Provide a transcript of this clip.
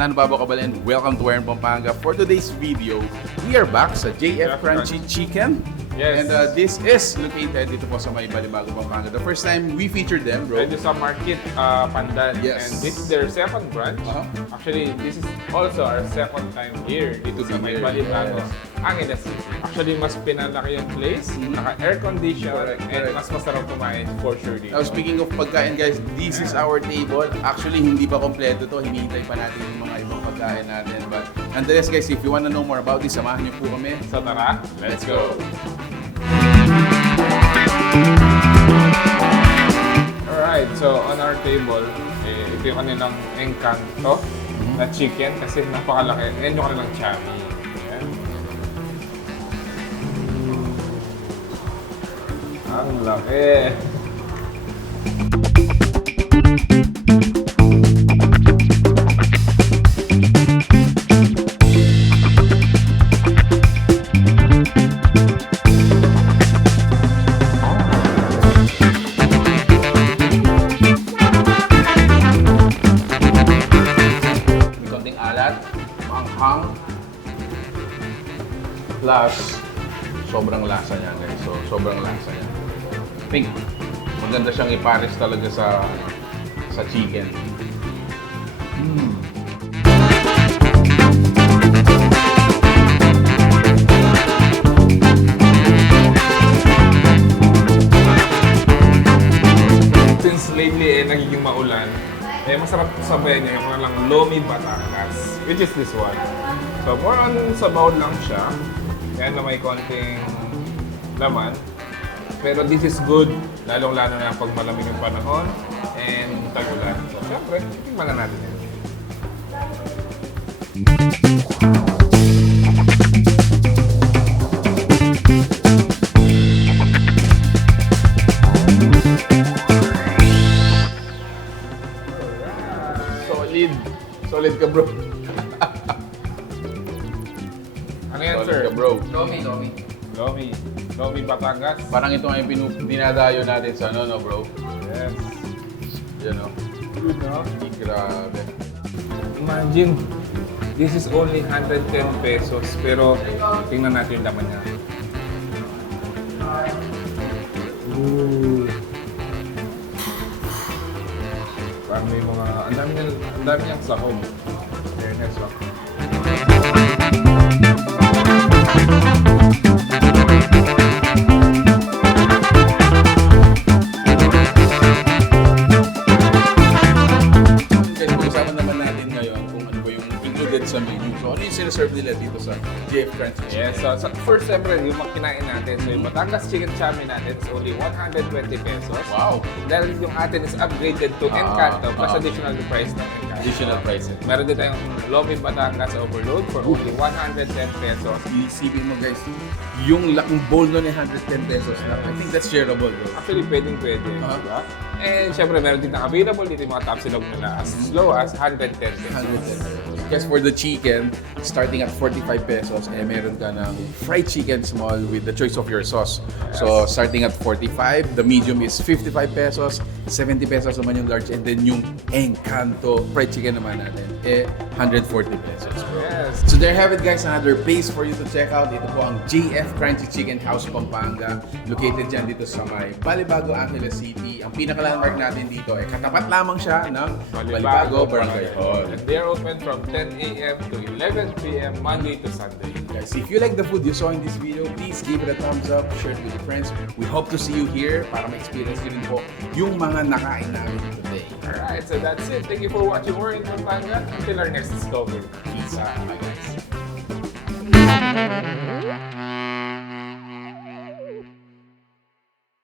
Nanubabakabal and welcome to Pampanga. For today's video, we are back sa JF Crunchy Chicken. Yes. And this is located dito po sa may Balibago, Pampanga. The first time we featured them, bro. Dito sa Market Pandan. Yes. And this is their second branch. Actually, this is also our second time here dito sa may Balibago. Angela City. Actually, mas pinalaki yung place, naka-air condition, and mas masarap kumain for sure dito. Now, speaking of pagkain, guys, this is our table. Actually, hindi pa kompleto to. Hinihintay pa natin yung mga ibang pagkain natin. But nonetheless, guys, if you wanna know more about this, samahan niyo po kami. So tara, let's go! Alright, so on our table, ito yung kanilang Encanto na chicken kasi napakalaki. Ayan yung kanilang chami. Ayan. Ang laki! Plus, sobrang lasa niya, guys. So, sobrang lasa niya. I think, maganda siyang ipares talaga sa chicken. Since lately nagiging maulan, masarap sabayan niya yung kanilang Lomi Batangas, which is this one. So, more on sabaw lang siya. Kaya na may konting laman. Pero this is good, lalong-lalo na pag malamig yung panahon and tag-ulan. So, syempre, tingnan na natin yan. Solid. Solid ka, bro. Ano yan, sir? Ka, bro. Lomi Batangas. Parang ito nga yung dinadayo natin sa no, bro? Yes. Yan, no? Good, no? Grabe. Imagine, this is only 110 pesos, pero tingnan natin yung laman niya. Ooh. Parang may mga, ang dami niyang sahog. Fairness, oh. Sa menu. So, ano yung sinaserve nila dito sa JF Crunchy Chicken? Yes, so first, siyempre, yung makinain natin. So, yung Batangas Chicken Chami natin is only 120 pesos. Wow! Dahil yung atin is upgraded to Encanto plus additional price ng Encanto. Additional prices. Meron din tayong Lomi Batangas Overload for only 110 pesos. Isipin mo, guys, yung laking bowl nun ay 110 pesos lang. I think that's shareable, bro. Actually, pwedeng-pwede. Diba? And syempre, meron din available dito yung mga tapsilog nila as low as 110 pesos. 110 pesos. Guys, for the chicken, starting at 45 pesos, meron ka ng fried chicken small with the choice of your sauce. Yes. So, starting at 45, the medium is 55 pesos, 70 pesos naman yung large, and then yung Encanto fried chicken naman natin, 140 pesos, bro. Yes. So, there have it, guys, another place for you to check out. Ito po ang JF Crunchy Chicken House, Pampanga. Located dyan dito sa may Balibago, Aguas City. Ang pinaka-landmark natin dito ay katapat lamang siya ng Balibago Barangay Hall. And they're open from 10 a.m. to 11 p.m. Monday to Sunday. Guys, if you like the food you saw in this video, please give it a thumbs up, share it with your friends. We hope to see you here para ma-experience nyo rin po yung mga nakain namin today. Alright, so that's it. Thank you for watching more in Pampanga. Until our next discovery. Peace out, guys.